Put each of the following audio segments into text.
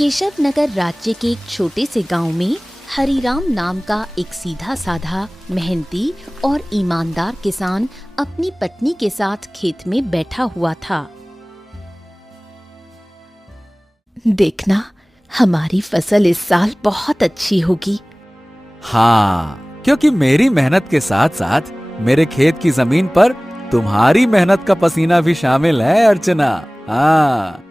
केशव नगर राज्य के एक छोटे से गांव में हरिराम नाम का एक सीधा साधा, मेहनती और ईमानदार किसान अपनी पत्नी के साथ खेत में बैठा हुआ था। देखना, हमारी फसल इस साल बहुत अच्छी होगी। हाँ, क्योंकि मेरी मेहनत के साथ साथ मेरे खेत की जमीन पर तुम्हारी मेहनत का पसीना भी शामिल है अर्चना। हाँ।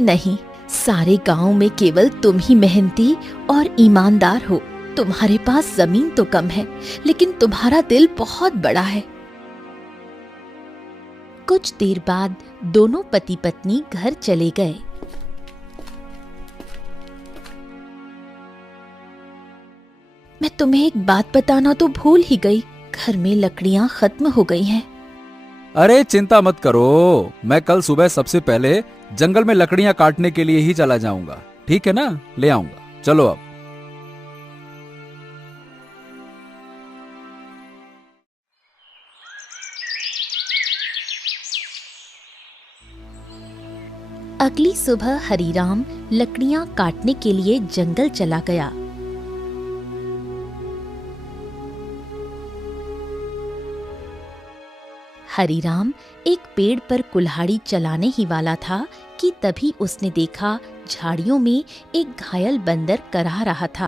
नहीं, सारे गांव में केवल तुम ही मेहनती और ईमानदार हो। तुम्हारे पास जमीन तो कम है, लेकिन तुम्हारा दिल बहुत बड़ा है। कुछ देर बाद दोनों पति पत्नी घर चले गए। मैं तुम्हें एक बात बताना तो भूल ही गई, घर में लकड़ियां खत्म हो गई हैं। अरे चिंता मत करो, मैं कल सुबह सबसे पहले जंगल में लकड़ियां काटने के लिए ही चला जाऊंगा। ठीक है ना, ले आऊंगा। चलो अब। अगली सुबह हरिराम लकड़ियां काटने के लिए जंगल चला गया। हरिराम एक पेड़ पर कुल्हाड़ी चलाने ही वाला था कि तभी उसने देखा झाड़ियों में एक घायल बंदर करहा रहा था।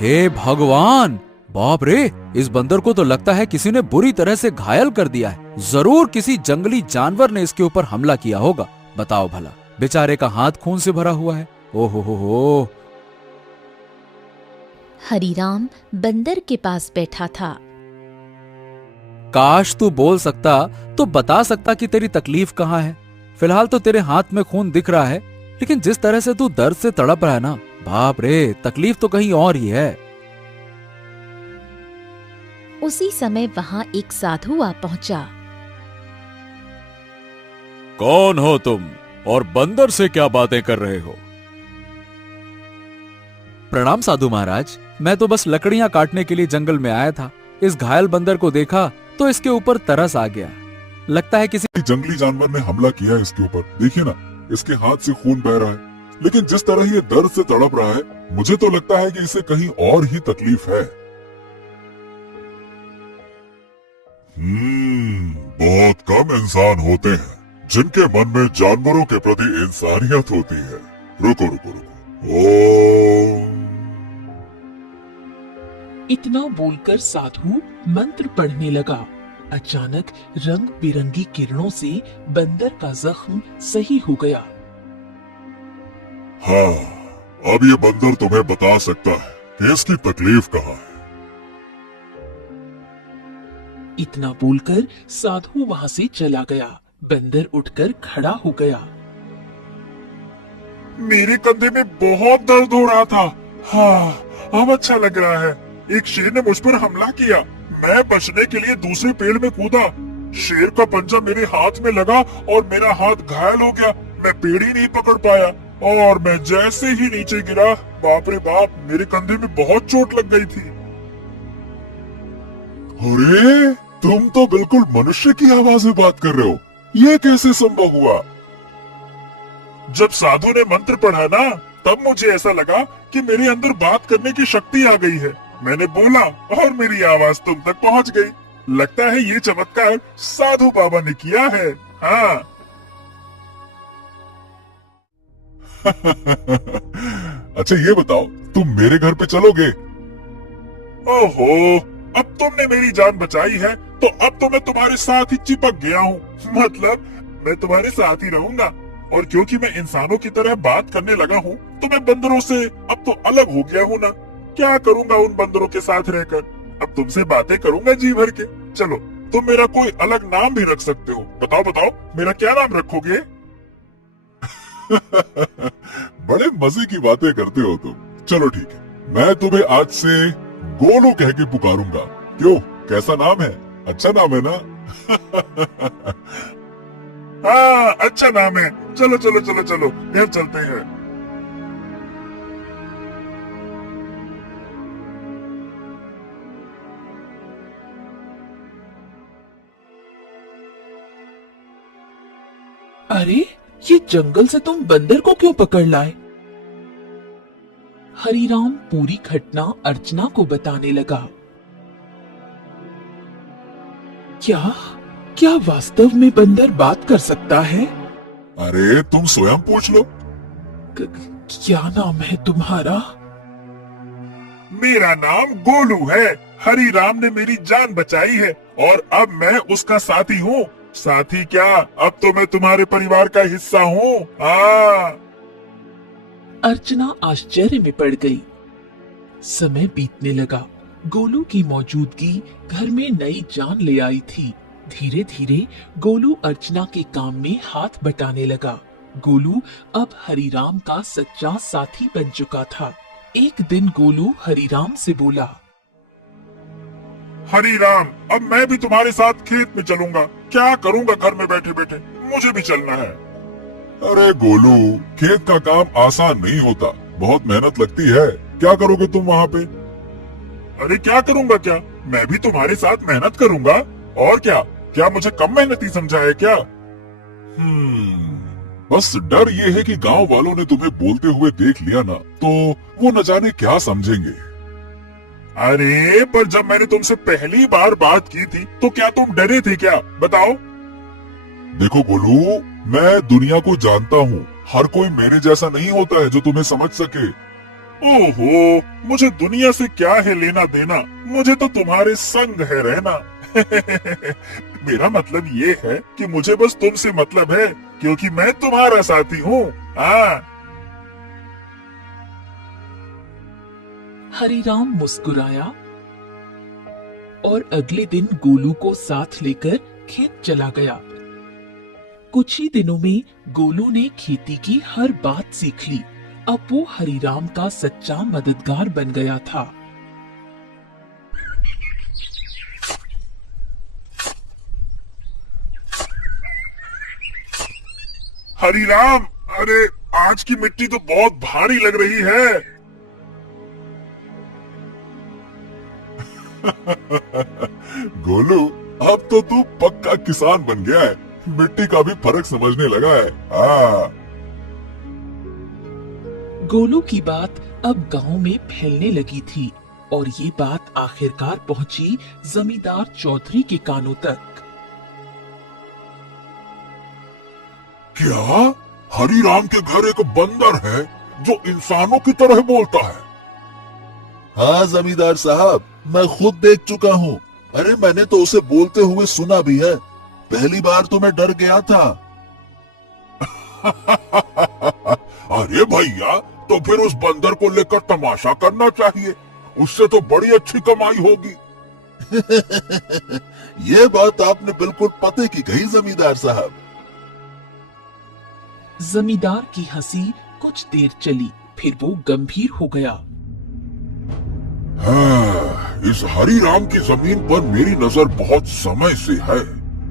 हे भगवान, बाप रे, इस बंदर को तो लगता है किसी ने बुरी तरह से घायल कर दिया है। जरूर किसी जंगली जानवर ने इसके ऊपर हमला किया होगा। बताओ भला, बेचारे का हाथ खून से भरा हुआ है। ओहो हो। हरिराम बंदर के पास बैठा था। काश तू बोल सकता तो बता सकता कि तेरी तकलीफ कहाँ है। फिलहाल तो तेरे हाथ में खून दिख रहा है, लेकिन जिस तरह से तू दर्द से तड़प रहा है ना, बाप रे, तकलीफ तो कहीं और ही है। उसी समय वहां एक साधु आ पहुंचा। कौन हो तुम और बंदर से क्या बातें कर रहे हो? प्रणाम साधु महाराज, मैं तो बस लकड़ियां काटने के लिए जंगल में आया था। इस घायल बंदर को देखा तो इसके ऊपर तरस आ गया। लगता है किसी जंगली जानवर ने हमला किया है इसके ऊपर। देखिए ना, इसके हाथ से खून बह रहा है, लेकिन जिस तरह ये दर्द से तड़प रहा है, मुझे तो लगता है कि इसे कहीं और ही तकलीफ है। बहुत कम इंसान होते हैं जिनके मन में जानवरों के प्रति इंसानियत होती है। रुको रुको रुको। ओम। इतना बोलकर साधु मंत्र पढ़ने लगा। अचानक रंग बिरंगी किरणों से बंदर का जख्म सही हो गया। हाँ, अब ये बंदर तुम्हें बता सकता है कि इसकी तकलीफ कहाँ है। इतना बोलकर साधु वहां से चला गया। बंदर उठकर खड़ा हो गया। मेरे कंधे में बहुत दर्द हो रहा था। हाँ, अब अच्छा लग रहा है। एक शेर ने मुझ पर हमला किया। मैं बचने के लिए दूसरे पेड़ में कूदा। शेर का पंजा मेरे हाथ में लगा और मेरा हाथ घायल हो गया। मैं पेड़ ही नहीं पकड़ पाया और मैं जैसे ही नीचे गिरा, बाप रे बाप, मेरे कंधे में बहुत चोट लग गई थी। अरे, तुम तो बिल्कुल मनुष्य की आवाज में बात कर रहे हो। ये कैसे संभव हुआ? जब साधु ने मंत्र पढ़ा ना, तब मुझे ऐसा लगा कि मेरे अंदर बात करने की शक्ति आ गई है। मैंने बोला और मेरी आवाज तुम तक पहुंच गई। लगता है ये चमत्कार साधु बाबा ने किया है। हाँ। अच्छा ये बताओ, तुम मेरे घर पे चलोगे? ओहो, अब तुमने मेरी जान बचाई है, तो अब तो मैं तुम्हारे साथ ही चिपक गया हूँ। मतलब मैं तुम्हारे साथ ही रहूंगा। और क्योंकि मैं इंसानों की तरह बात करने लगा हूँ, तो मैं बंदरों से अब तो अलग हो गया हूँ ना। क्या करूंगा उन बंदरों के साथ रहकर? अब तुमसे बातें करूंगा जी भर के। चलो, तुम मेरा कोई अलग नाम भी रख सकते हो। बताओ बताओ, मेरा क्या नाम रखोगे? बड़े मजे की बातें करते हो तुम। चलो ठीक है, मैं तुम्हें आज से गोलू कह के पुकारूंगा। क्यों, कैसा नाम है? अच्छा नाम है ना? हाँ, अच्छा नाम है। चलो चलो चलो चलो, घर चलते हैं। अरे, ये जंगल से तुम बंदर को क्यों पकड़ लाए? हरीराम पूरी घटना अर्चना को बताने लगा। क्या क्या वास्तव में बंदर बात कर सकता है? अरे तुम स्वयं पूछ लो। क्या नाम है तुम्हारा? मेरा नाम गोलू है। हरीराम ने मेरी जान बचाई है और अब मैं उसका साथी हूँ। साथी क्या, अब तो मैं तुम्हारे परिवार का हिस्सा हूँ। अर्चना आश्चर्य में पड़ गई। समय बीतने लगा। गोलू की मौजूदगी घर में नई जान ले आई थी। धीरे धीरे गोलू अर्चना के काम में हाथ बटाने लगा। गोलू अब हरीराम का सच्चा साथी बन चुका था। एक दिन गोलू हरीराम से बोला, हरीराम, अब मैं भी तुम्हारे साथ खेत में चलूंगा। क्या करूंगा घर में बैठे बैठे, मुझे भी चलना है। अरे गोलू, खेत का काम आसान नहीं होता, बहुत मेहनत लगती है। क्या करोगे तुम वहाँ पे? अरे क्या करूंगा क्या, मैं भी तुम्हारे साथ मेहनत करूंगा। और क्या क्या मुझे कम मेहनती समझा है क्या? बस डर ये है कि गांव वालों ने तुम्हें बोलते हुए देख लिया ना, तो वो न जाने क्या समझेंगे। अरे पर जब मैंने तुमसे पहली बार बात की थी तो क्या तुम डरे थे क्या, बताओ? देखो गोलू, मैं दुनिया को जानता हूँ। हर कोई मेरे जैसा नहीं होता है जो तुम्हें समझ सके। ओहो, मुझे दुनिया से क्या है लेना देना, मुझे तो तुम्हारे संग है रहना। मेरा मतलब ये है कि मुझे बस तुमसे मतलब है, क्योंकि मैं तुम्हारा साथी हूँ। हरीराम मुस्कुराया और अगले दिन गोलू को साथ लेकर खेत चला गया। कुछ ही दिनों में गोलू ने खेती की हर बात सीख ली। अब वो हरीराम का सच्चा मददगार बन गया था। हरीराम, अरे आज की मिट्टी तो बहुत भारी लग रही है। गोलू, अब तो तू पक्का किसान बन गया है। मिट्टी का भी फर्क समझने लगा है। गोलू की बात अब गांव में फैलने लगी थी और ये बात आखिरकार पहुंची जमींदार चौधरी के कानों तक। क्या हरीराम के घर एक बंदर है जो इंसानों की तरह बोलता है? हाँ जमींदार साहब, मैं खुद देख चुका हूँ। अरे मैंने तो उसे बोलते हुए सुना भी है। पहली बार तो मैं डर गया था। अरे भैया, तो फिर उस बंदर को लेकर तमाशा करना चाहिए, उससे तो बड़ी अच्छी कमाई होगी। ये बात आपने बिल्कुल पते की कही जमींदार साहब। जमींदार की हंसी कुछ देर चली, फिर वो गंभीर हो गया। हाँ, इस हरीराम की जमीन पर मेरी नजर बहुत समय से है।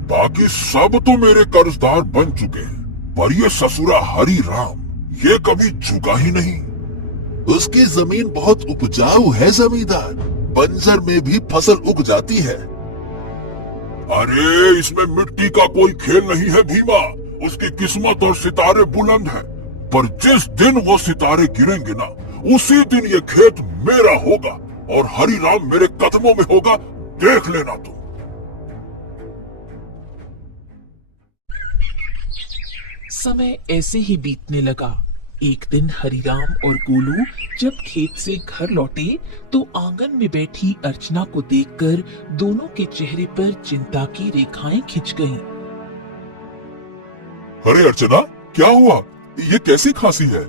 बाकी सब तो मेरे कर्जदार बन चुके हैं, पर ये ससुरा हरीराम ये कभी झुका ही नहीं। उसकी जमीन बहुत उपजाऊ है जमींदार, बंजर में भी फसल उग जाती है। अरे इसमें मिट्टी का कोई खेल नहीं है भीमा। उसकी किस्मत और सितारे बुलंद है, पर जिस दिन वो सितारे गिरेंगे ना, उसी दिन ये खेत मेरा होगा और हरीराम मेरे कदमों में होगा, देख लेना तुम। समय ऐसे ही बीतने लगा। एक दिन हरीराम और गोलू जब खेत से घर लौटे तो आंगन में बैठी अर्चना को देखकर दोनों के चेहरे पर चिंता की रेखाएं खिंच गईं। अरे अर्चना, क्या हुआ? ये कैसी खांसी है?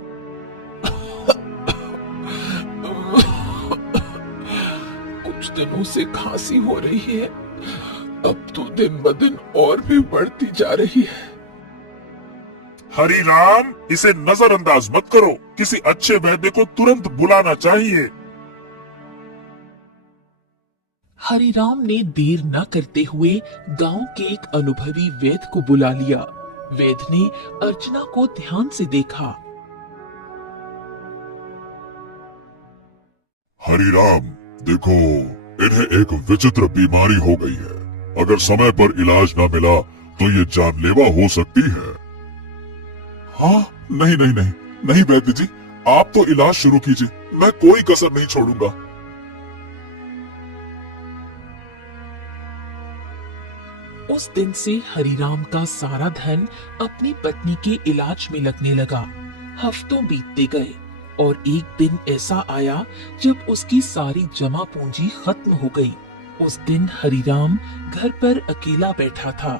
कुछ दिनों से खांसी हो रही है, अब तो दिन ब दिन और भी बढ़ती जा रही है। हरीराम, इसे नजरअंदाज मत करो, किसी अच्छे वैद्य को तुरंत बुलाना चाहिए। हरीराम ने देर न करते हुए गांव के एक अनुभवी वैद्य को बुला लिया। वैद्य ने अर्चना को ध्यान से देखा। हरीराम, देखो, इन्हें एक विचित्र बीमारी हो गई है। अगर समय पर इलाज न मिला तो ये जानलेवा हो सकती है। हाँ, नहीं नहीं नहीं नहीं वैद्य जी, आप तो इलाज शुरू कीजिए, मैं कोई कसर नहीं छोड़ूंगा। उस दिन से हरिराम का सारा धन अपनी पत्नी के इलाज में लगने लगा। हफ्तों बीतते गए और एक दिन ऐसा आया जब उसकी सारी जमा पूंजी खत्म हो गई। उस दिन हरिराम घर पर अकेला बैठा था।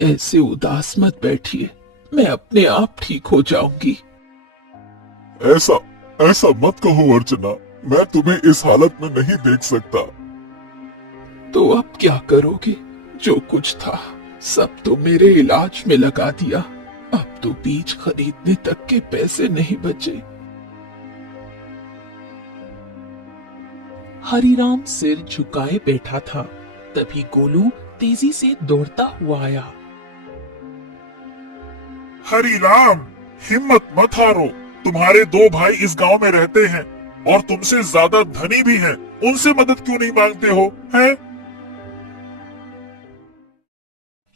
ऐसे उदास मत बैठिए, मैं अपने आप ठीक हो जाऊंगी। ऐसा ऐसा मत कहो अर्चना, मैं तुम्हें इस हालत में नहीं देख सकता। तो अब क्या करोगे? जो कुछ था सब तो मेरे इलाज में लगा दिया। अब तो बीज खरीदने तक के पैसे नहीं बचे। हरिराम सिर झुकाए बैठा था। तभी गोलू तेजी से दौड़ता हुआ आया। हरिराम, हिम्मत मत हारो, तुम्हारे दो भाई इस गांव में रहते हैं और तुमसे ज्यादा धनी भी हैं, उनसे मदद क्यों नहीं मांगते हो, हैं?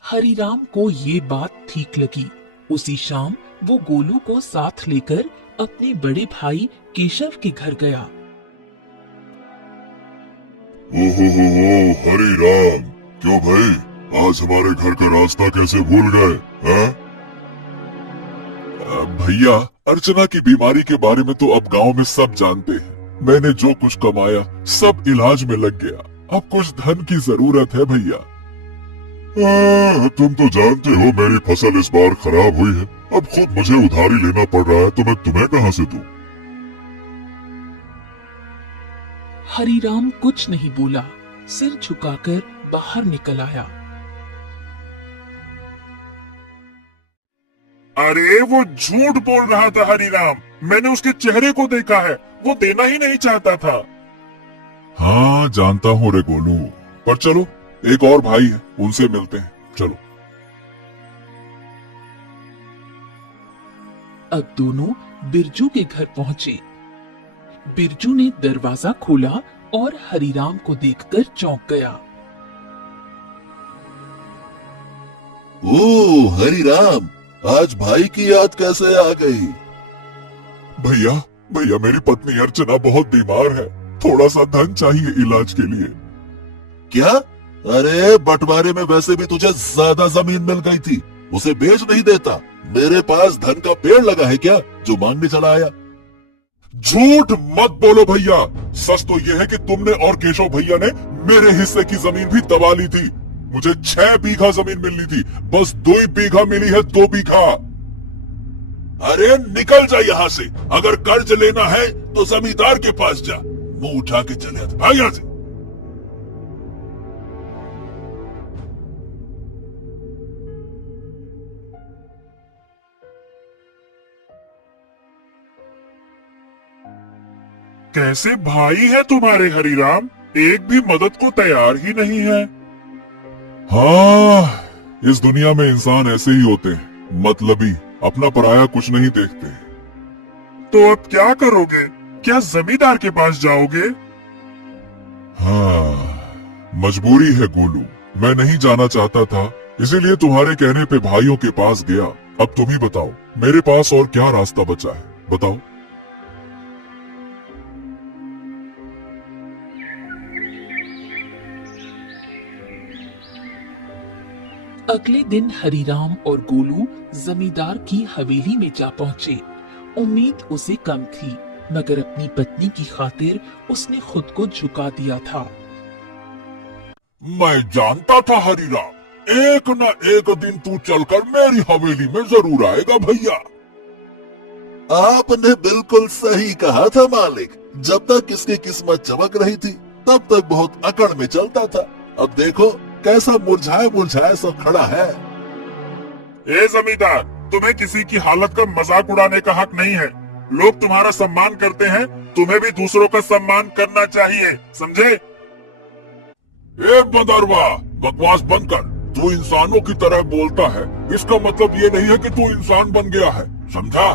हरिराम को ये बात ठीक लगी। उसी शाम वो गोलू को साथ लेकर अपने बड़े भाई केशव के घर गया। ओहो हरिराम, क्यों भाई, आज हमारे घर का रास्ता कैसे भूल गए, हैं? भैया, अर्चना की बीमारी के बारे में तो अब गांव में सब जानते हैं। मैंने जो कुछ कमाया सब इलाज में लग गया। अब कुछ धन की जरूरत है भैया। तुम तो जानते हो मेरी फसल इस बार खराब हुई है। अब खुद मुझे उधारी लेना पड़ रहा है, तो मैं तुम्हें कहां से दूं? हरिराम कुछ नहीं बोला, सिर झुकाकर बाहर निकल आया। अरे वो झूठ बोल रहा था हरिराम, मैंने उसके चेहरे को देखा है, वो देना ही नहीं चाहता था। हाँ जानता हूँ रे गोलू, पर चलो एक और भाई है, उनसे मिलते हैं, चलो। अब दोनों बिरजू के घर पहुंचे। बिरजू ने दरवाजा खोला और हरिराम को देखकर चौंक गया। ओ हरिराम, आज भाई की याद कैसे आ गई? भैया भैया, मेरी पत्नी अर्चना बहुत बीमार है, थोड़ा सा धन चाहिए इलाज के लिए। क्या? अरे बंटवारे में वैसे भी तुझे ज्यादा जमीन मिल गई थी, उसे बेच नहीं देता? मेरे पास धन का पेड़ लगा है क्या जो मांगने चला आया? झूठ मत बोलो भैया, सच तो यह है कि तुमने और केशव भैया ने मेरे हिस्से की जमीन भी दबा ली थी। मुझे 6 बीघा जमीन मिलनी थी, बस 2 बीघा मिली है, 2 बीघा। अरे निकल जा यहाँ से, अगर कर्ज लेना है तो जमींदार के पास जा, मुंह उठा के चले आते, भाग यहाँ से। कैसे भाई है तुम्हारे हरिराम, एक भी मदद को तैयार ही नहीं है। हाँ, इस दुनिया में इंसान ऐसे ही होते हैं, मतलबी, अपना पराया कुछ नहीं देखते। तो अब क्या करोगे? क्या जमींदार के पास जाओगे? हाँ, मजबूरी है गोलू, मैं नहीं जाना चाहता था, इसीलिए तुम्हारे कहने पे भाइयों के पास गया। अब तुम ही बताओ, मेरे पास और क्या रास्ता बचा है, बताओ। अगले दिन हरिराम और गोलू जमींदार की हवेली में जा पहुंचे। उम्मीद उसे कम थी, मगर अपनी पत्नी की खातिर उसने खुद को झुका दिया था। मैं जानता था हरिराम, एक न एक दिन तू चलकर मेरी हवेली में जरूर आएगा भैया। आपने बिल्कुल सही कहा था मालिक, जब तक इसकी किस्मत चमक रही थी तब तक बहुत अकड़ में चलता था। अब देखो कैसा मुरझाया मुरझाया सब खड़ा है। ए जमींदार, तुम्हें किसी की हालत का मजाक उड़ाने का हक नहीं है। लोग तुम्हारा सम्मान करते हैं, तुम्हें भी दूसरों का सम्मान करना चाहिए, समझे? ए बदरवा, बकवास बंद कर। तू इंसानों की तरह बोलता है, इसका मतलब ये नहीं है कि तू इंसान बन गया है, समझा?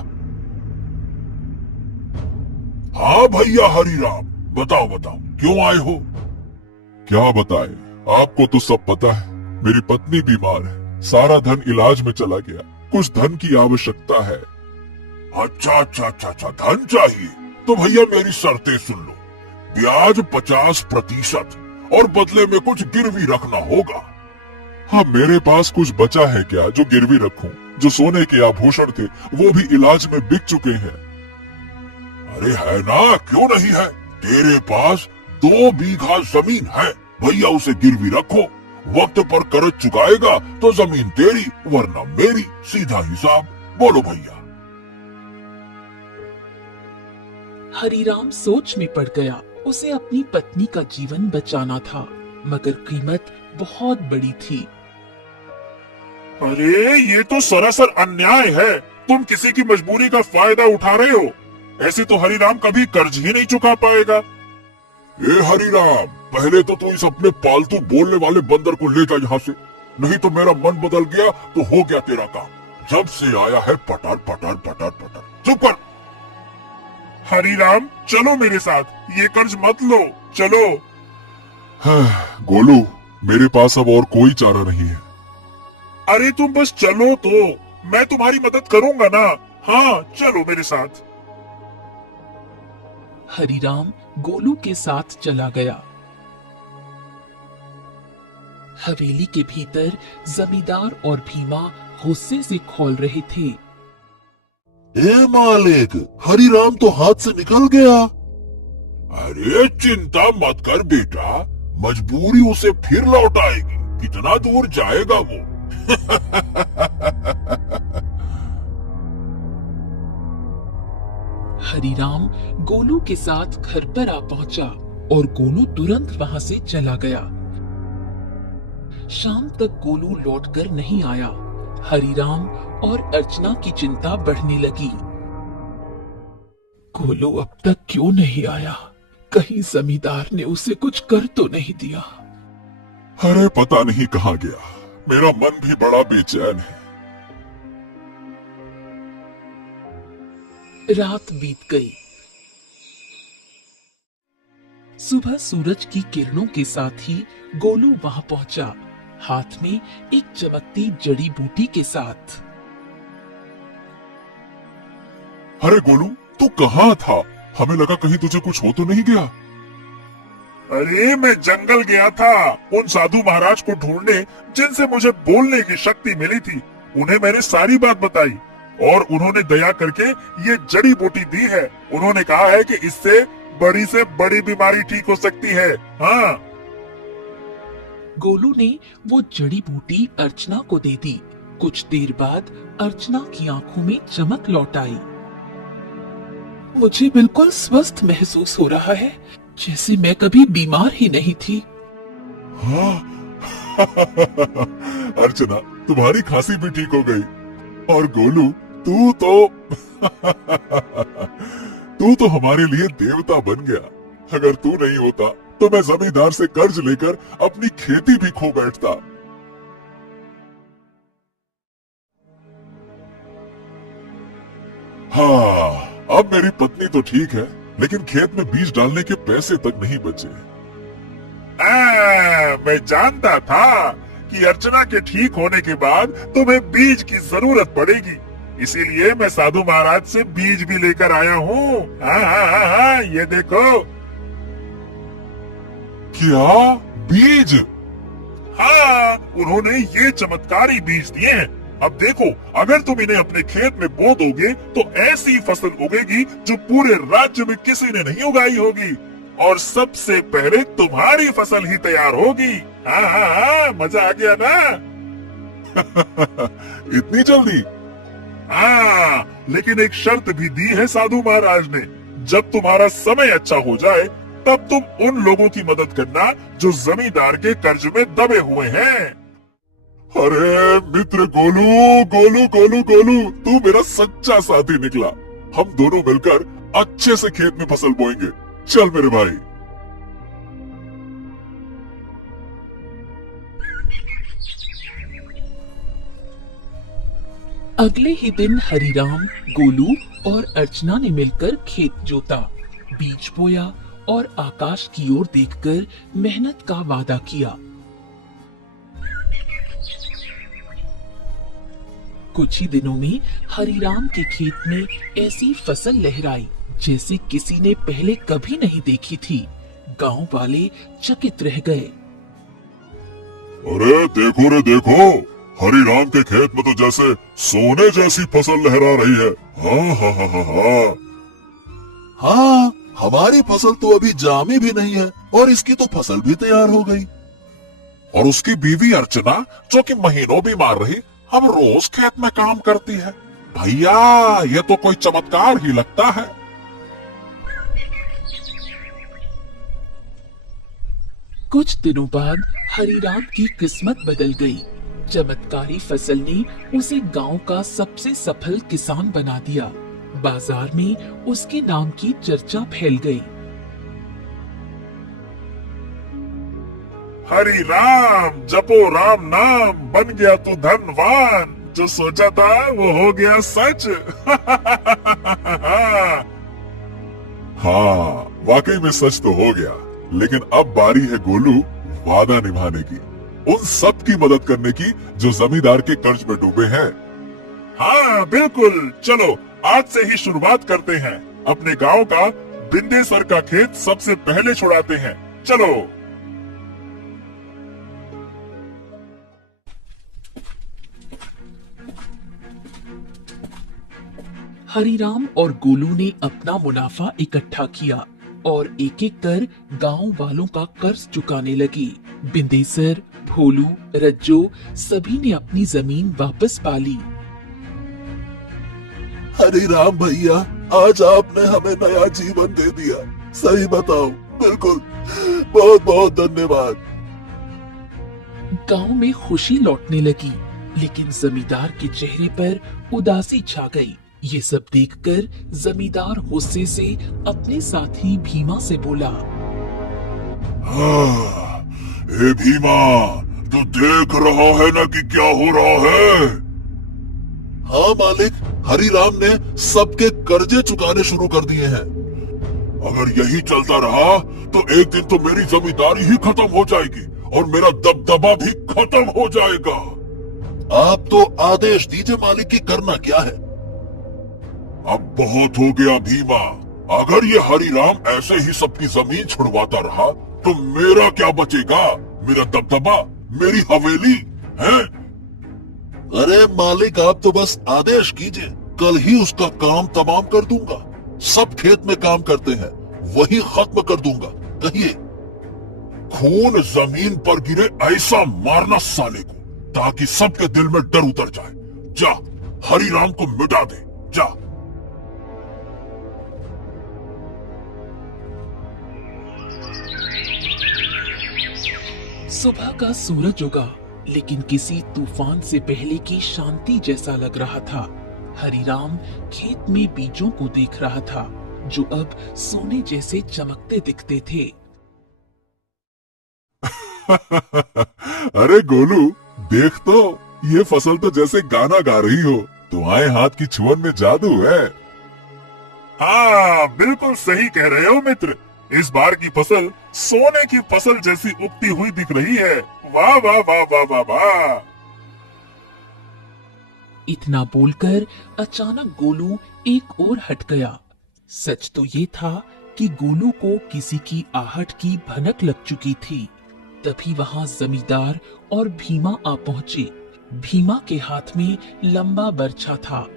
हाँ भैया हरिराम, बताओ बताओ, क्यों आए हो? क्या बताए, आपको तो सब पता है, मेरी पत्नी बीमार है, सारा धन इलाज में चला गया, कुछ धन की आवश्यकता है। अच्छा अच्छा अच्छा अच्छा, धन चाहिए तो भैया मेरी शर्तें सुन लो। ब्याज 50% और बदले में कुछ गिरवी रखना होगा। हाँ, मेरे पास कुछ बचा है क्या जो गिरवी रखूं? जो सोने के आभूषण थे वो भी इलाज में बिक चुके हैं। अरे है ना, क्यों नहीं है? तेरे पास 2 बीघा जमीन है, भैया उसे गिरवी रखो। वक्त पर कर्ज चुकाएगा तो जमीन तेरी वरना मेरी, सीधा हिसाब। बोलो भैया। हरीराम सोच में पड़ गया। उसे अपनी पत्नी का जीवन बचाना था, मगर कीमत बहुत बड़ी थी। अरे ये तो सरासर अन्याय है। तुम किसी की मजबूरी का फायदा उठा रहे हो। ऐसे तो हरिराम कभी कर्ज ही नहीं चुका पाएगा। ए हरिराम, पहले तो तू इस अपने पालतू बोलने वाले बंदर को ले जा यहाँ से, नहीं तो मेरा मन बदल गया तो हो गया तेरा काम। जब से आया है पटार पटार पटार पटार। चुप कर। हरिराम चलो मेरे साथ, ये कर्ज मत लो, चलो। गोलू, मेरे पास अब और कोई चारा नहीं है। अरे तुम बस चलो तो, मैं तुम्हारी मदद करूंगा ना। हाँ चलो मेरे साथ। हरीराम गोलू के साथ चला गया। हवेली के भीतर जमींदार और भीमा गुस्से से खौल रहे थे। ए मालिक, हरिराम तो हाथ से निकल गया। अरे चिंता मत कर बेटा, मजबूरी उसे फिर लौट आएगी। कितना दूर जाएगा वो? हरीराम गोलू के साथ घर पर आ पहुंचा और गोलू तुरंत वहां से चला गया। शाम तक गोलू लौटकर नहीं आया। हरीराम और अर्चना की चिंता बढ़ने लगी। गोलू अब तक क्यों नहीं आया? कहीं जमींदार ने उसे कुछ कर तो नहीं दिया? अरे पता नहीं कहाँ गया। मेरा मन भी बड़ा बेचैन है। रात बीत गई। सुबह सूरज की किरणों के साथ ही गोलू वहां पहुंचा, हाथ में एक चमकती जड़ी बूटी के साथ। अरे गोलू, तू कहाँ था? हमें लगा कहीं तुझे कुछ हो तो नहीं गया। अरे मैं जंगल गया था उन साधु महाराज को ढूंढने जिनसे मुझे बोलने की शक्ति मिली थी। उन्हें मैंने सारी बात बताई और उन्होंने दया करके ये जड़ी बूटी दी है। उन्होंने कहा है कि इससे बड़ी से बड़ी बीमारी ठीक हो सकती है। हाँ। गोलू ने वो जड़ी बूटी अर्चना को दे दी। कुछ देर बाद अर्चना की आंखों में चमक लौट आई। मुझे बिल्कुल स्वस्थ महसूस हो रहा है, जैसे मैं कभी बीमार ही नहीं थी। हाँ। अर्चना, तुम्हारी खांसी भी ठीक हो गई। और गोलू, तू तो हमारे लिए देवता बन गया। अगर तू नहीं होता तो मैं जमींदार से कर्ज लेकर अपनी खेती भी खो बैठता। हाँ, अब मेरी पत्नी तो ठीक है, लेकिन खेत में बीज डालने के पैसे तक नहीं बचे। मैं जानता था कि अर्चना के ठीक होने के बाद तुम्हें बीज की जरूरत पड़ेगी, इसीलिए मैं साधु महाराज से बीज भी लेकर आया हूँ। हाँ, ये देखो। क्या बीज? हाँ, उन्होंने ये चमत्कारी बीज दिए हैं। अब देखो, अगर तुम इन्हें अपने खेत में बो दोगे तो ऐसी फसल उगेगी जो पूरे राज्य में किसी ने नहीं उगाई होगी, और सबसे पहले तुम्हारी फसल ही तैयार होगी। हाँ, मजा आ गया ना? इतनी जल्दी? हाँ, लेकिन एक शर्त भी दी है साधु महाराज ने। जब तुम्हारा समय अच्छा हो जाए तब तुम उन लोगों की मदद करना जो जमींदार के कर्ज में दबे हुए हैं। अरे मित्र गोलू, गोलू गोलू गोलू, तू मेरा सच्चा साथी निकला। हम दोनों मिलकर अच्छे से खेत में फसल बोएंगे। चल मेरे भाई। अगले ही दिन हरिराम, गोलू और अर्चना ने मिलकर खेत जोता, बीज बोया और आकाश की ओर देखकर मेहनत का वादा किया। कुछ ही दिनों में हरिराम के खेत में ऐसी फसल लहराई जैसे किसी ने पहले कभी नहीं देखी थी। गांव वाले चकित रह गए। अरे देखो रे देखो, हरिराम के खेत में तो जैसे सोने जैसी फसल लहरा रही है। हाँ हाँ हाँ हाँ हाँ। हाँ, हमारी फसल तो अभी जामी भी नहीं है और इसकी तो फसल भी तैयार हो गई। और उसकी बीवी अर्चना, जो कि महीनों बीमार रही, अब रोज खेत में काम करती है। भैया, ये तो कोई चमत्कार ही लगता है। कुछ दिनों बाद हरिराम की किस्मत बदल गई। चमत्कारी फसल ने उसे गांव का सबसे सफल किसान बना दिया। बाजार में उसके नाम की चर्चा फैल गई। हरि राम जपो राम नाम, बन गया तू धनवान। जो सोचा था वो हो गया सच। हाँ, वाकई में सच तो हो गया। लेकिन अब बारी है गोलू वादा निभाने की, उन सब की मदद करने की जो जमींदार के कर्ज में डूबे हैं। हाँ बिल्कुल, चलो आज से ही शुरुआत करते हैं। अपने गांव का बिंदेसर का खेत सबसे पहले छुड़ाते हैं। चलो। हरिराम और गोलू ने अपना मुनाफा इकट्ठा किया और एक एक कर गांव वालों का कर्ज चुकाने लगे। बिंदेसर, भोलू, रज्जो सभी ने अपनी जमीन वापस पा ली। हरिराम भैया, आज आपने हमें नया जीवन दे दिया। सही बताओ, बिल्कुल, बहुत बहुत धन्यवाद। गांव में खुशी लौटने लगी, लेकिन जमींदार के चेहरे पर उदासी छा गई। ये सब देखकर जमींदार गुस्से से अपने साथी भीमा से बोला। हे भीमा, तू देख रहा है ना कि क्या हो रहा है? हाँ मालिक, हरिराम ने सबके कर्जे चुकाने शुरू कर दिए हैं। अगर यही चलता रहा तो एक दिन तो मेरी जमींदारी ही खत्म हो जाएगी और मेरा दबदबा भी खत्म हो जाएगा। आप तो आदेश दीजिए मालिक की करना क्या है। अब बहुत हो गया भीमा, अगर ये हरिराम ऐसे ही सबकी जमीन छुड़वाता रहा तो मेरा क्या बचेगा? मेरा दबदबा, मेरी हवेली है? अरे मालिक, आप तो बस आदेश कीजिए, कल ही उसका काम तमाम कर दूंगा। सब खेत में काम करते हैं, वही खत्म कर दूंगा। कहिए। खून जमीन पर गिरे ऐसा मारना साले को, ताकि सबके दिल में डर उतर जाए। जा, हरिराम को मिटा दे, जा। सुबह का सूरज उगा, लेकिन किसी तूफान से पहले की शांति जैसा लग रहा था। हरिराम खेत में बीजों को देख रहा था, जो अब सोने जैसे चमकते दिखते थे। अरे गोलू, देख तो, ये फसल तो जैसे गाना गा रही हो। तुम्हारे हाथ की छुअन में जादू है। हाँ, बिल्कुल सही कह रहे हो मित्र। इस बार की फसल सोने की फसल जैसी उगती हुई दिख रही है। वाह वाह वाह वाह वाह वाह। इतना बोलकर अचानक गोलू एक ओर हट गया। सच तो ये था कि गोलू को किसी की आहट की भनक लग चुकी थी। तभी वहां जमींदार और भीमा आ पहुंचे। भीमा के हाथ में लंबा बर्छा था।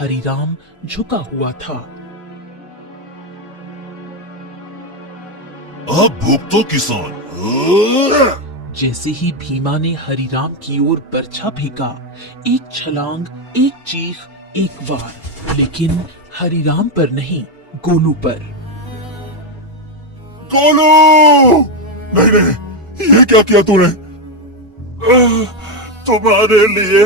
हरिराम झुका हुआ था। अब भुगतो किसान। जैसे ही भीमा ने हरिराम की ओर बर्छा फेंका, एक छलांग, एक चीख, एक वार, लेकिन हरिराम पर नहीं, गोलू पर। गोलू! नहीं नहीं, ये क्या किया तूने? तुम्हारे लिए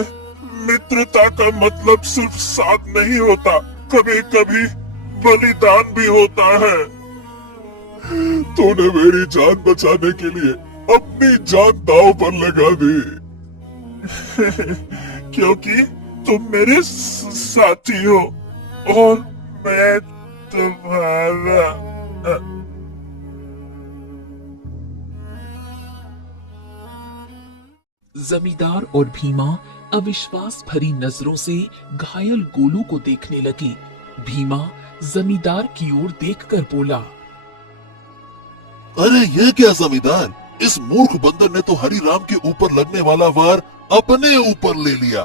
मित्रता का मतलब सिर्फ साथ नहीं होता, कभी कभी बलिदान भी होता है। तूने मेरी जान बचाने के लिए अपनी जान दांव पर लगा दी। क्योंकि तुम मेरे साथी हो और मैं तुम्हारा। जमींदार और भीमा अविश्वास भरी नजरों से घायल गोलू को देखने लगी। भीमा जमींदार की ओर देखकर बोला, अरे ये क्या जमींदार, इस मूर्ख बंदर ने तो हरिराम के ऊपर लगने वाला वार अपने ऊपर ले लिया।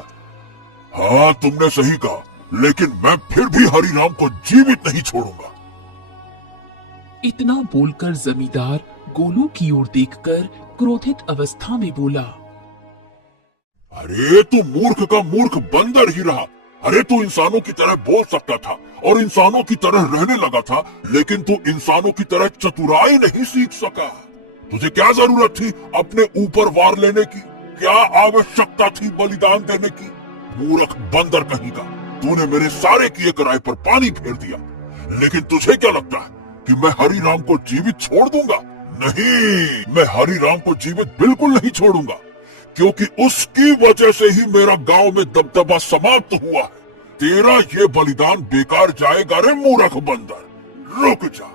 हाँ तुमने सही कहा, लेकिन मैं फिर भी हरिराम को जीवित नहीं छोड़ूंगा। इतना बोलकर जमींदार गोलू की ओर देखकर क्रोधित अवस्था में बोला, अरे तू मूर्ख का मूर्ख बंदर ही रहा। अरे तू इंसानों की तरह बोल सकता था और इंसानों की तरह रहने लगा था, लेकिन तू इंसानों की तरह चतुराई नहीं सीख सका। तुझे क्या जरूरत थी अपने ऊपर वार लेने की? क्या आवश्यकता थी बलिदान देने की? मूर्ख बंदर कहीं का, तूने मेरे सारे किए कराए पर पानी फेर दिया। लेकिन तुझे क्या लगता है कि मैं हरिराम को जीवित छोड़ दूंगा? नहीं, मैं हरिराम को जीवित बिल्कुल नहीं छोड़ूंगा, क्योंकि उसकी वजह से ही मेरा गांव में दबदबा समाप्त हुआ है। तेरा ये बलिदान बेकार जाएगा रे मूर्ख बंदर, रुक जा।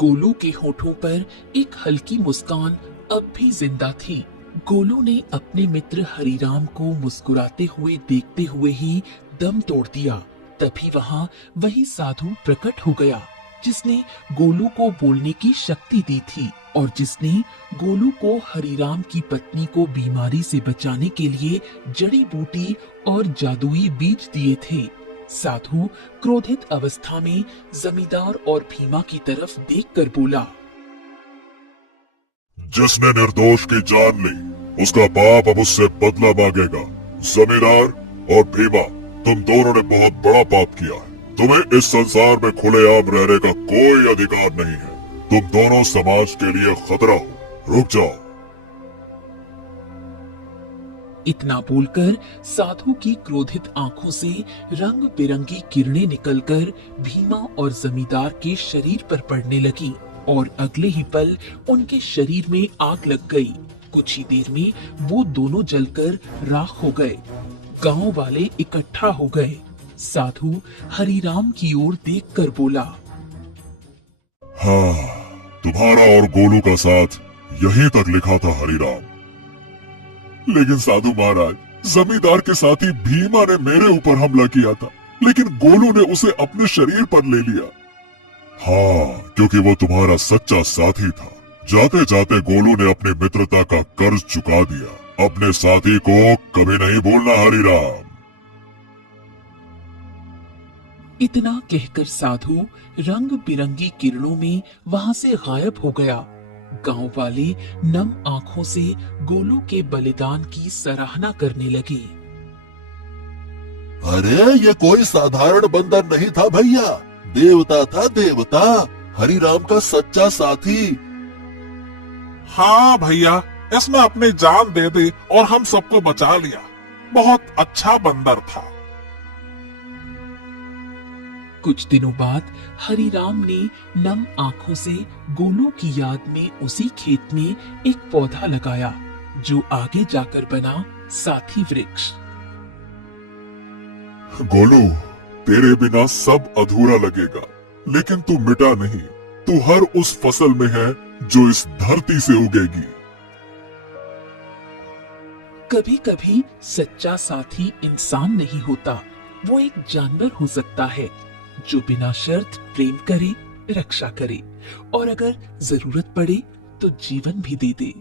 गोलू के होठों पर एक हल्की मुस्कान अब भी जिंदा थी। गोलू ने अपने मित्र हरिराम को मुस्कुराते हुए देखते हुए ही दम तोड़ दिया। तभी वहां वही साधु प्रकट हो गया जिसने गोलू को बोलने की शक्ति दी थी और जिसने गोलू को हरिराम की पत्नी को बीमारी से बचाने के लिए जड़ी बूटी और जादुई बीज दिए थे। साधु क्रोधित अवस्था में जमींदार और भीमा की तरफ देखकर बोला, जिसने निर्दोष की जान ली, उसका पाप अब उससे बदला मांगेगा। जमींदार और भीमा, तुम दोनों ने बहुत बड़ा पाप किया है। तुम्हें इस संसार में खुलेआम रहने का कोई अधिकार नहीं है। तुम दोनों समाज के लिए खतरा हो, रुक जाओ। इतना बोलकर साधु की क्रोधित आंखों से रंग बिरंगी किरणें निकलकर भीमा और जमींदार के शरीर पर पड़ने लगी और अगले ही पल उनके शरीर में आग लग गई। कुछ ही देर में वो दोनों जलकर राख हो गए। गांव वाले इकट्ठा हो गए। साधु हरिराम की ओर देखकर बोला, हाँ, तुम्हारा और गोलू का साथ यहीं तक लिखा था हरिराम। लेकिन साधु महाराज, जमींदार के साथी भीमा ने मेरे ऊपर हमला किया था, लेकिन गोलू ने उसे अपने शरीर पर ले लिया। हाँ, क्योंकि वो तुम्हारा सच्चा साथी था। जाते जाते गोलू ने अपनी मित्रता का कर्ज चुका दिया। अपने साथी को कभी नहीं भूलना हरिराम। इतना कहकर साधु रंग बिरंगी किरणों में वहां से गायब हो गया। गांव वाले नम आंखों से गोलू के बलिदान की सराहना करने लगे। अरे ये कोई साधारण बंदर नहीं था भैया, देवता था देवता, हरिराम का सच्चा साथी। हाँ भैया, इसने अपनी जान दे दी और हम सबको बचा लिया। बहुत अच्छा बंदर था। कुछ दिनों बाद हरिराम ने नम आंखों से गोलू की याद में उसी खेत में एक पौधा लगाया जो आगे जाकर बना साथी वृक्ष। गोलू, तेरे बिना सब अधूरा लगेगा, लेकिन तू मिटा नहीं। तू हर उस फसल में है जो इस धरती से उगेगी। कभी कभी सच्चा साथी इंसान नहीं होता, वो एक जानवर हो सकता है जो बिना शर्त प्रेम करे, रक्षा करे और अगर जरूरत पड़े तो जीवन भी दे दे।